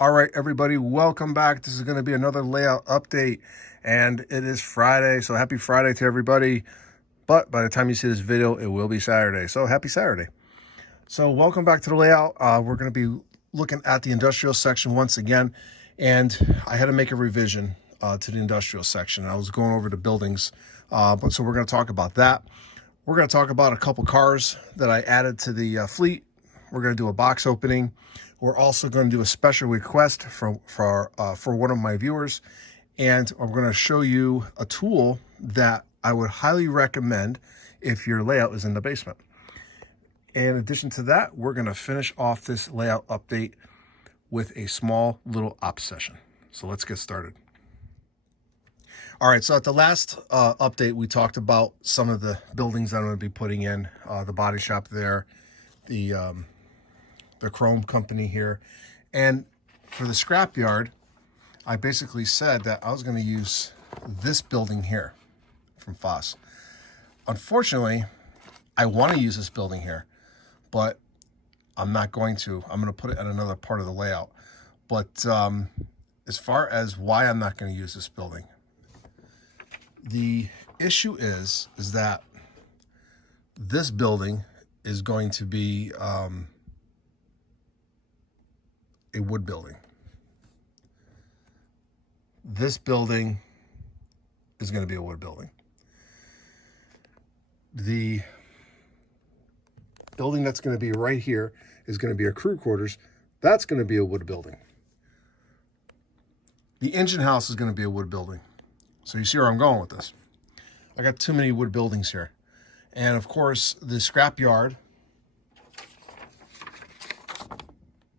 All right, everybody, welcome back. This is going to be another layout update, and it is Friday, so happy Friday to everybody. But by the time you see this video, it will be Saturday, so happy Saturday. So welcome back to the layout. We're going to be looking at the industrial section once again, and I had to make a revision to the industrial section. I was going over the buildings, but so we're going to talk about that. We're going to talk about a couple cars that I added to the fleet. We're going to do a box opening. We're also going to do a special request for one of my viewers, and I'm going to show you a tool that I would highly recommend if your layout is in the basement. In addition to that, we're going to finish off this layout update with a small little op session. So let's get started. All right, so at the last update, we talked about some of the buildings that I'm going to be putting in, the body shop there, the Chrome company here. And for the scrapyard, I basically said that I was going to use this building here from Foss. Unfortunately, I want to use this building here, but I'm not going to. I'm going to put it at another part of the layout. But as far as why I'm not going to use this building, the issue is that this building is going to be a wood building. This building is going to be a wood building. The building that's going to be right here is going to be a crew quarters. That's going to be a wood building. The engine house is going to be a wood building. So you see where I'm going with this. I got too many wood buildings here. And of course, the scrap yard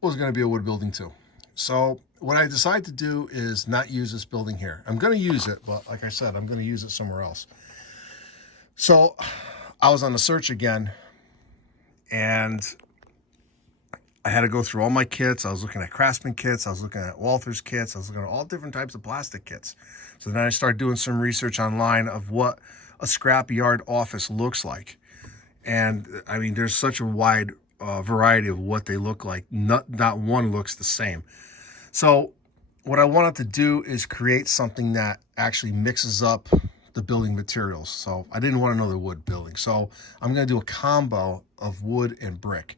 was going to be a wood building too. So what I decided to do is not use this building here. I'm going to use it, but like I said, I'm going to use it somewhere else. So I was on the search again, and I had to go through all my kits. I was looking at Craftsman kits. I was looking at Walthers kits. I was looking at all different types of plastic kits. So then I started doing some research online of what a scrap yard office looks like. And I mean, there's such a wide variety of what they look like. Not one looks the same. So what I wanted to do is create something that actually mixes up the building materials. So I didn't want another wood building. So I'm going to do a combo of wood and brick.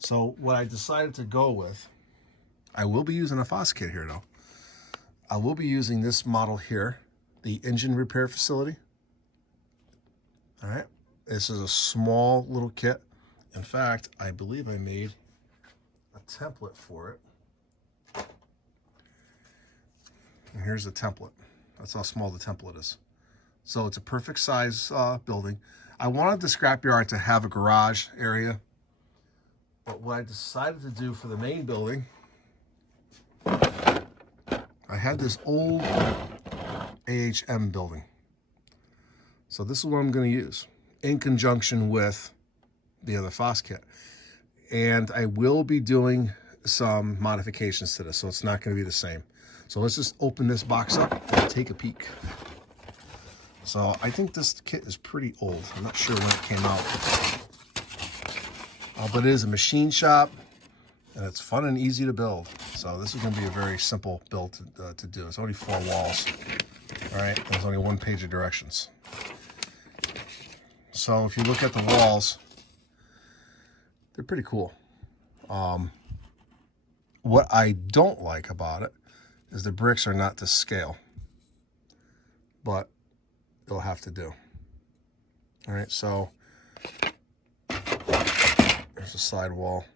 So what I decided to go with, I will be using a Foss kit here though. I will be using this model here, the engine repair facility. All right, this is a small little kit. In fact, I believe I made a template for it. And here's the template. That's how small the template is. So it's a perfect size building. I wanted the scrapyard to have a garage area. But what I decided to do for the main building, I had this old AHM building. So this is what I'm going to use in conjunction with the other Foss kit. And I will be doing some modifications to this, so it's not going to be the same. So let's just open this box up and take a peek. So I think this kit is pretty old. I'm not sure when it came out. But it is a machine shop, and it's fun and easy to build. So this is going to be a very simple build to do. It's only 4 walls. All right, there's only 1 page of directions. So if you look at the walls, they're pretty cool. What I don't like about it is the bricks are not to scale, but they'll have to do. All right, so there's a side wall.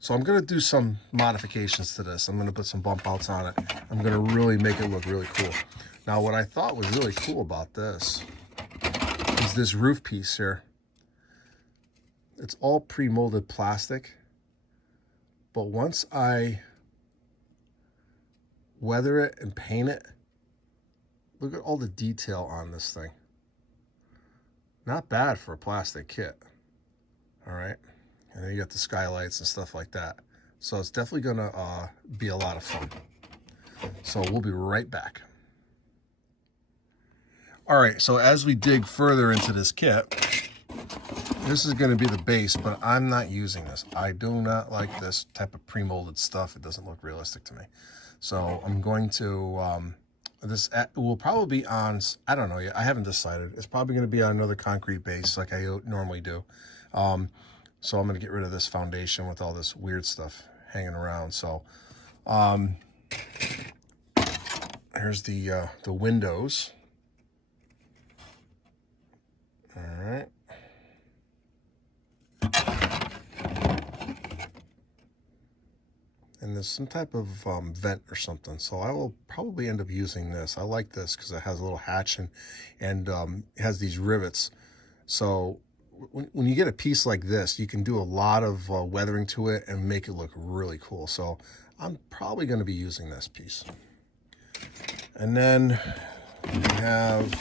So I'm going to do some modifications to this. I'm going to put some bump outs on it. I'm going to really make it look really cool. Now, what I thought was really cool about this is this roof piece here. It's all pre-molded plastic. But once I weather it and paint it, look at all the detail on this thing. Not bad for a plastic kit. All right. And then you got the skylights and stuff like that. So it's definitely going to be a lot of fun. So we'll be right back. All right, so as we dig further into this kit, this is going to be the base, but I'm not using this. I do not like this type of pre-molded stuff. It doesn't look realistic to me. So I'm going to, this will probably be on, I don't know yet. I haven't decided. It's probably going to be on another concrete base like I normally do. So I'm going to get rid of this foundation with all this weird stuff hanging around. So here's the windows. All right. And there's some type of vent or something, so I will probably end up using this. I like this because it has a little hatch and it has these rivets. So when you get a piece like this, you can do a lot of weathering to it and make it look really cool. So I'm probably going to be using this piece. And then we have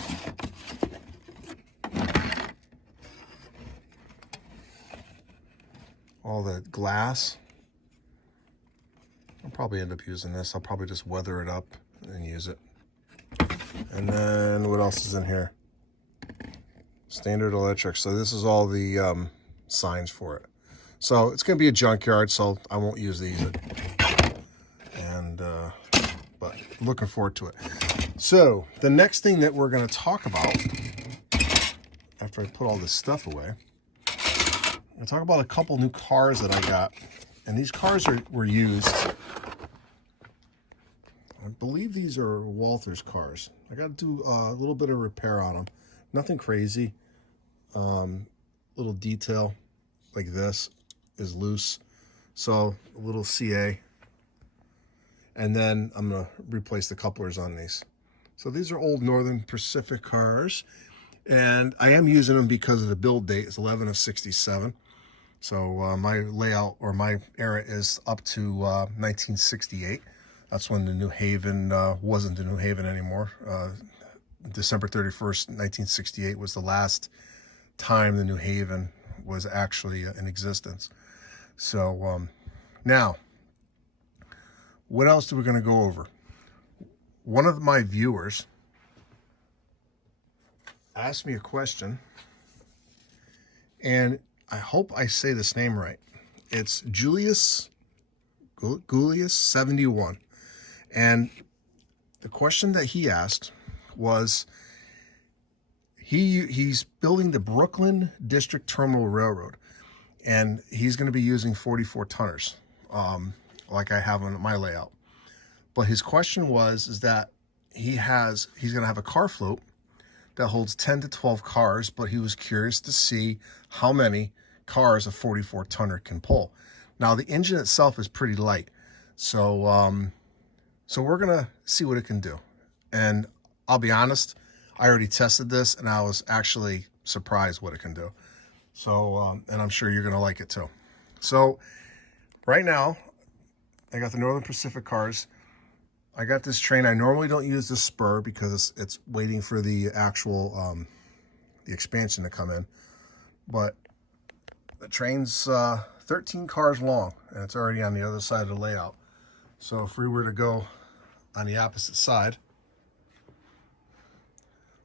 all the glass. I'll probably end up using this. I'll probably just weather it up and use it. And then what else is in here? Standard electric. So this is all the signs for it. So it's going to be a junkyard, so I won't use these. And but looking forward to it. So the next thing that we're going to talk about, after I put all this stuff away, I'm going to talk about a couple new cars that I got. And these cars were used. I believe these are Walther's cars. I got to do a little bit of repair on them. Nothing crazy. Little detail like this is loose. So a little CA. And then I'm going to replace the couplers on these. So these are old Northern Pacific cars. And I am using them because of the build date. It's 11 of 67. So my layout or my era is up to 1968. That's when the New Haven wasn't the New Haven anymore. December 31st, 1968 was the last time the New Haven was actually in existence. So now, what else are we going to go over? One of my viewers asked me a question, and I hope I say this name right. It's Julius 71. And the question that he asked was, he's building the Brooklyn District Terminal Railroad, and he's going to be using 44 tonners, like I have on my layout. But his question is that he's going to have a car float that holds 10 to 12 cars, but he was curious to see how many cars a 44 tonner can pull. Now the engine itself is pretty light, so so we're gonna see what it can do. And I'll be honest, I already tested this and I was actually surprised what it can do. So and I'm sure you're gonna like it too. So right now I got the Northern Pacific cars. I got this train. I normally don't use this spur because it's waiting for the actual the expansion to come in, but the train's 13 cars long and it's already on the other side of the layout. So if we were to go on the opposite side,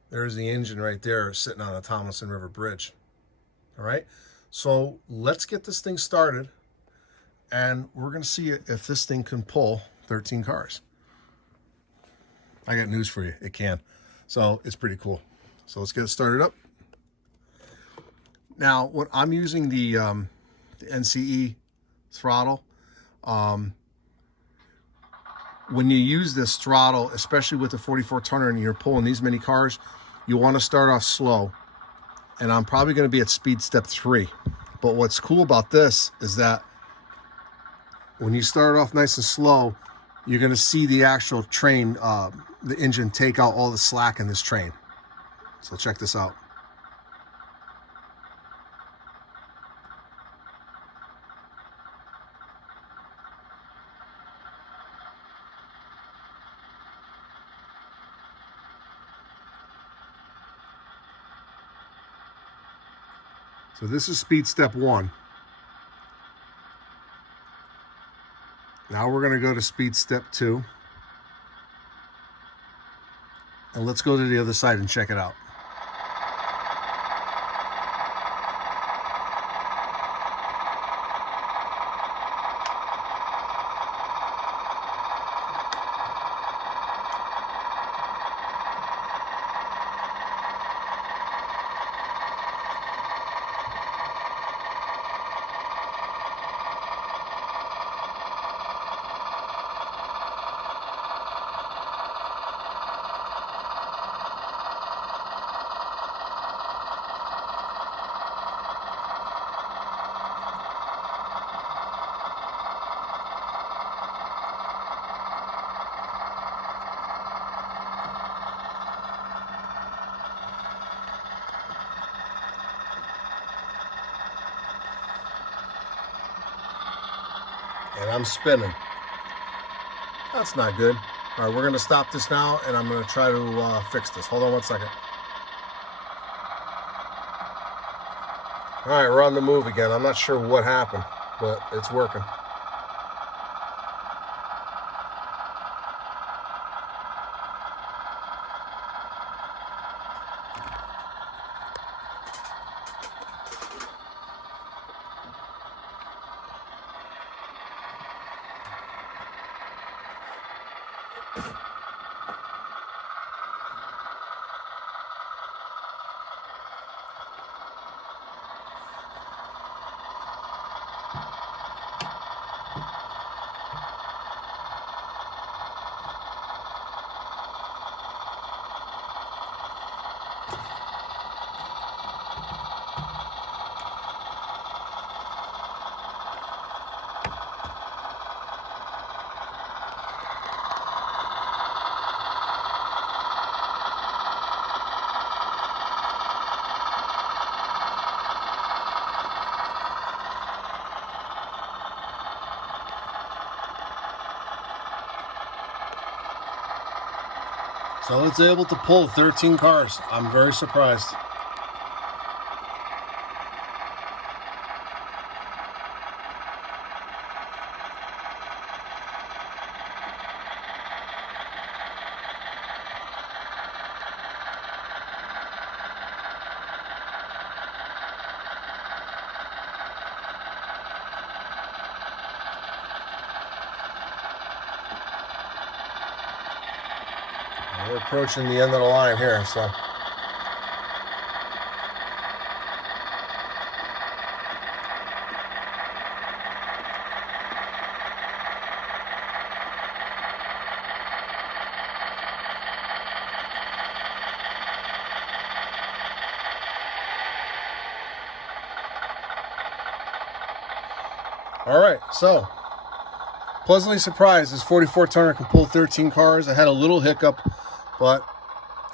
there's the engine right there sitting on the Tomlinson River Bridge. All right, so let's get this thing started and we're going to see if this thing can pull 13 cars. I got news for you, it can. So it's pretty cool. So let's get it started up. Now, what I'm using the NCE throttle. When you use this throttle, especially with the 44 tonner and you're pulling these many cars, you want to start off slow. And I'm probably going to be at speed step 3. But what's cool about this is that when you start off nice and slow, you're going to see the actual train, the engine take out all the slack in this train. So check this out. So this is speed step 1. Now we're going to go to speed step 2. And let's go to the other side and check it out. and I'm spinning. That's not good. All right, we're going to stop this now, and I'm going to try to fix this. Hold on one second. All right, we're on the move again. I'm not sure what happened, but it's working. So it's able to pull 13 cars. I'm very surprised. We're approaching the end of the line here, so. All right, so pleasantly surprised this 44 tonner can pull 13 cars. I had a little hiccup, but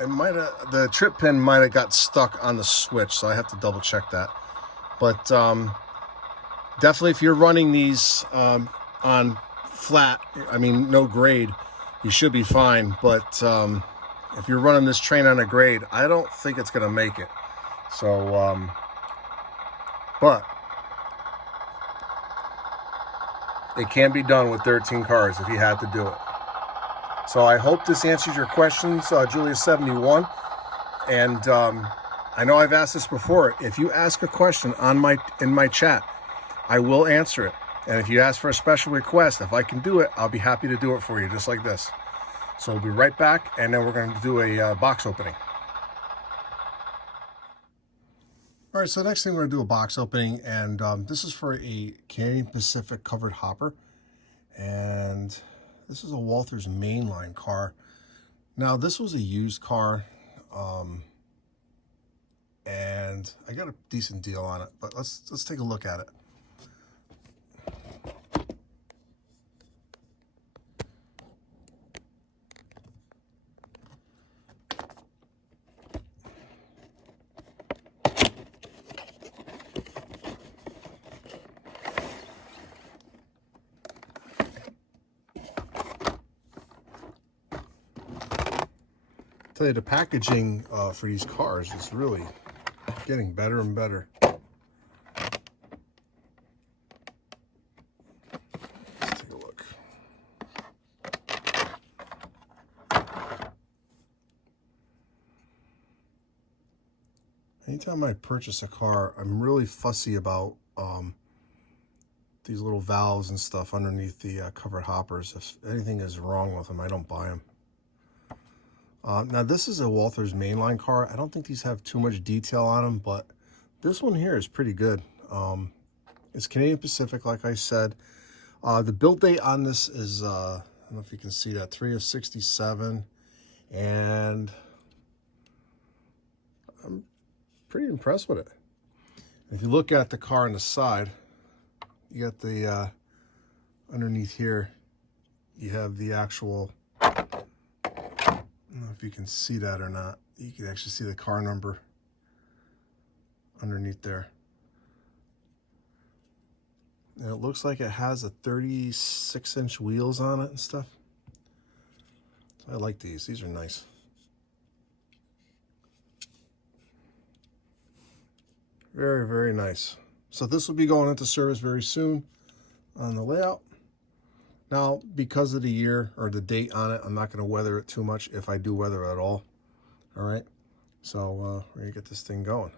it might have, the trip pin might have got stuck on the switch, so I have to double check that. But definitely, if you're running these on flat, I mean no grade, you should be fine. But if you're running this train on a grade, I don't think it's gonna make it. So, but it can be done with 13 cars if you had to do it. So I hope this answers your questions, Julius71. And I know I've asked this before. If you ask a question in my chat, I will answer it. And if you ask for a special request, if I can do it, I'll be happy to do it for you, just like this. So we'll be right back, and then we're going to do a box opening. All right, so next thing we're going to do a box opening, and this is for a Canadian Pacific covered hopper. And this is a Walthers mainline car. Now, this was a used car, and I got a decent deal on it, but let's take a look at it. I tell you, the packaging for these cars is really getting better and better. Let's take a look. Anytime I purchase a car, I'm really fussy about these little valves and stuff underneath the covered hoppers. If anything is wrong with them, I don't buy them. Now, this is a Walthers mainline car. I don't think these have too much detail on them, but this one here is pretty good. It's Canadian Pacific, like I said. The build date on this is, I don't know if you can see that, 3/67. And I'm pretty impressed with it. If you look at the car on the side, you got the, underneath here, you have the actual, I don't know if you can see that or not. You can actually see the car number underneath there. And it looks like it has a 36-inch wheels on it and stuff. I like these. These are nice. Very, very nice. So this will be going into service very soon on the layout. Now, because of the year or the date on it, I'm not going to weather it too much, if I do weather it at all. All right. So we're going to get this thing going.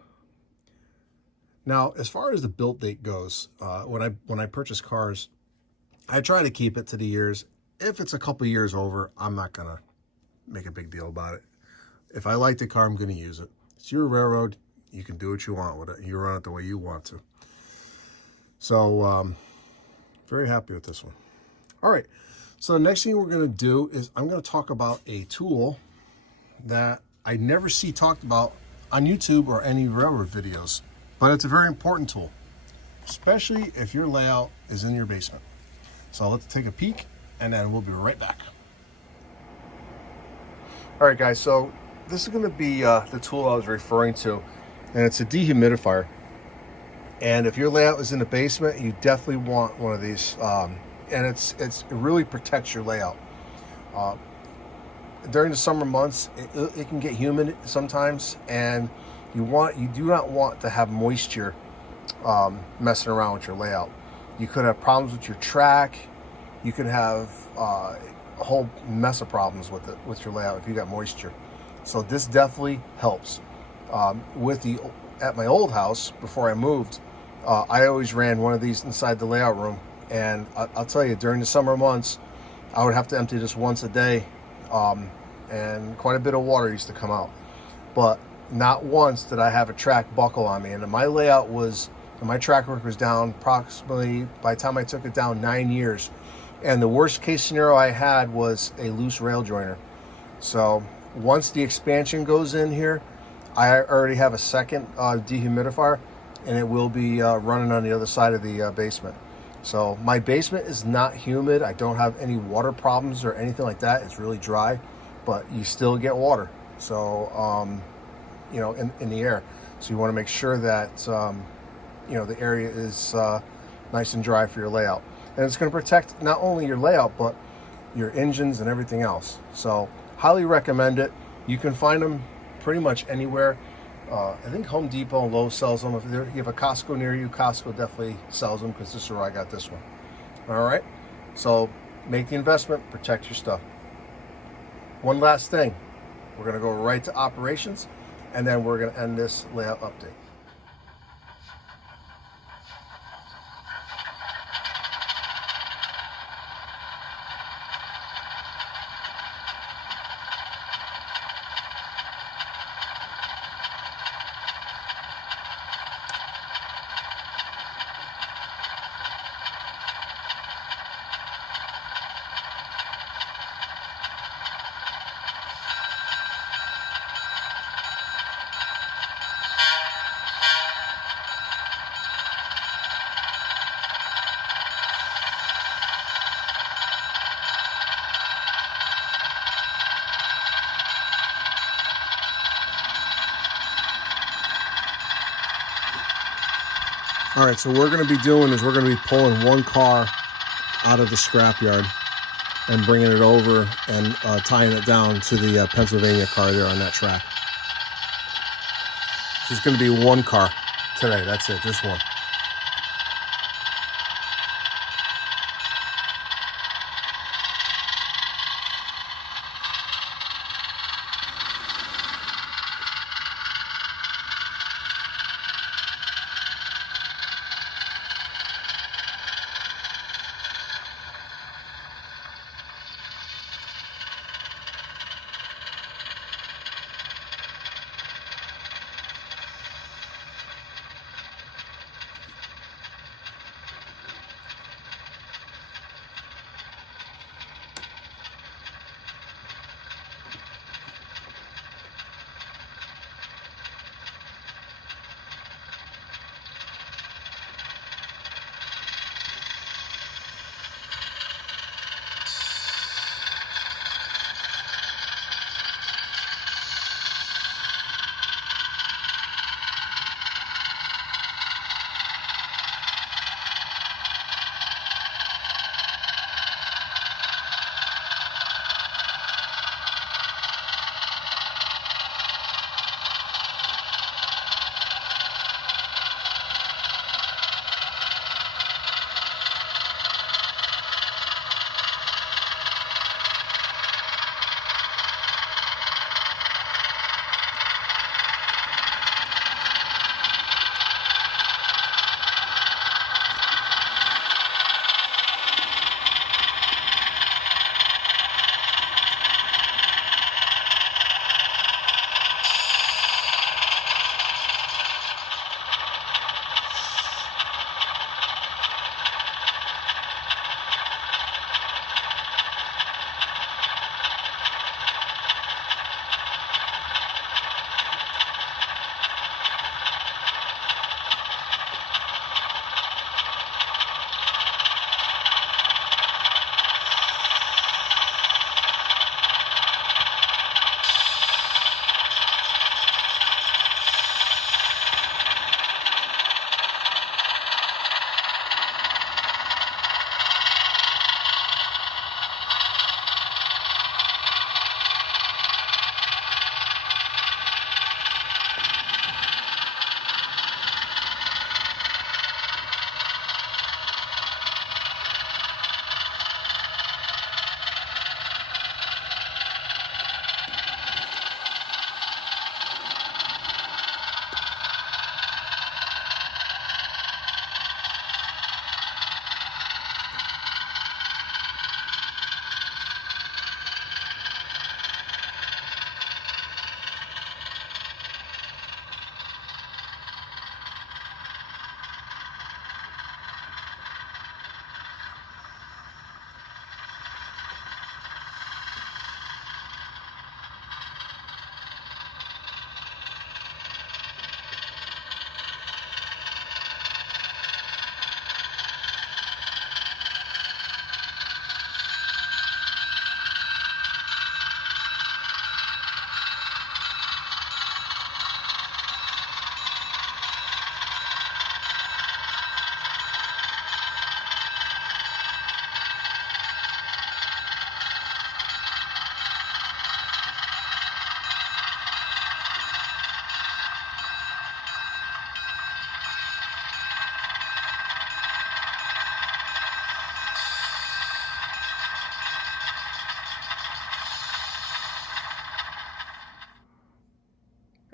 Now, as far as the build date goes, when I purchase cars, I try to keep it to the years. If it's a couple years over, I'm not going to make a big deal about it. If I like the car, I'm going to use it. It's your railroad. You can do what you want with it. You run it the way you want to. So, very happy with this one. All right. So the next thing we're going to do is I'm going to talk about a tool that I never see talked about on YouTube or any railroad videos, but it's a very important tool, especially if your layout is in your basement. So let's take a peek and then we'll be right back. All right, guys. So this is going to be the tool I was referring to, and it's a dehumidifier. And if your layout is in the basement, you definitely want one of these. And it really protects your layout. During the summer months, it can get humid sometimes, and you do not want to have moisture messing around with your layout. You could have problems with your track. You could have a whole mess of problems with your layout if you got moisture. So this definitely helps. At my old house before I moved, I always ran one of these inside the layout room, and I'll tell you, during the summer months, I would have to empty this once a day, and quite a bit of water used to come out. But not once did I have a track buckle on me, and my track work was down approximately, by the time I took it down, 9 years. And the worst case scenario I had was a loose rail joiner. So once the expansion goes in here, I already have a second dehumidifier, and it will be running on the other side of the basement. So my basement is not humid. I don't have any water problems or anything like that. It's really dry, but you still get water. So, in the air. So you want to make sure that, the area is nice and dry for your layout. And it's going to protect not only your layout, but your engines and everything else. So highly recommend it. You can find them pretty much anywhere. I think Home Depot and Lowe's sells them. If you have a Costco near you, Costco definitely sells them, because this is where I got this one. All right. So make the investment, protect your stuff. One last thing. We're going to go right to operations, and then we're going to end this layout update. All right, so what we're going to be doing is we're going to be pulling one car out of the scrapyard and bringing it over and tying it down to the Pennsylvania car there on that track. So it's going to be one car today. That's it, just one.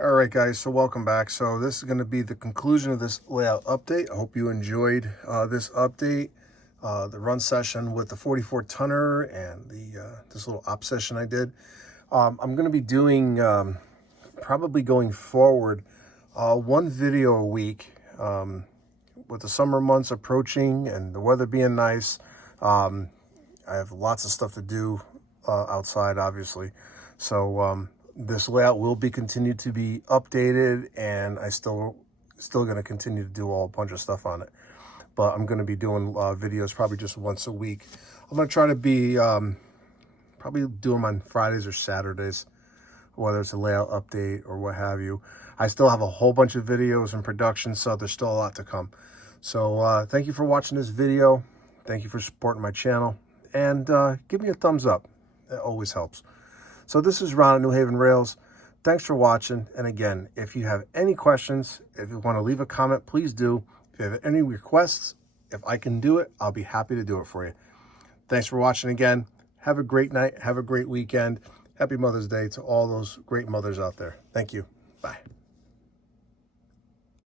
All right, guys, so welcome back. So this is going to be the conclusion of this layout update. I hope you enjoyed this update, the run session with the 44 tonner and the this little op session I did. I'm going to be doing, probably going forward, one video a week. With the summer months approaching and the weather being nice, I have lots of stuff to do outside, obviously. So this layout will be continued to be updated, and I still going to continue to do a bunch of stuff on it. But I'm going to be doing videos probably just once a week. I'm going to try to be probably do them on Fridays or Saturdays, whether it's a layout update or what have you. I still have a whole bunch of videos in production, so there's still a lot to come. So thank you for watching this video. Thank you for supporting my channel. And give me a thumbs up. It always helps. So this is Ron at New Haven Rails. Thanks for watching. And again, if you have any questions, if you want to leave a comment, please do. If you have any requests, if I can do it, I'll be happy to do it for you. Thanks for watching again. Have a great night. Have a great weekend. Happy Mother's Day to all those great mothers out there. Thank you. Bye.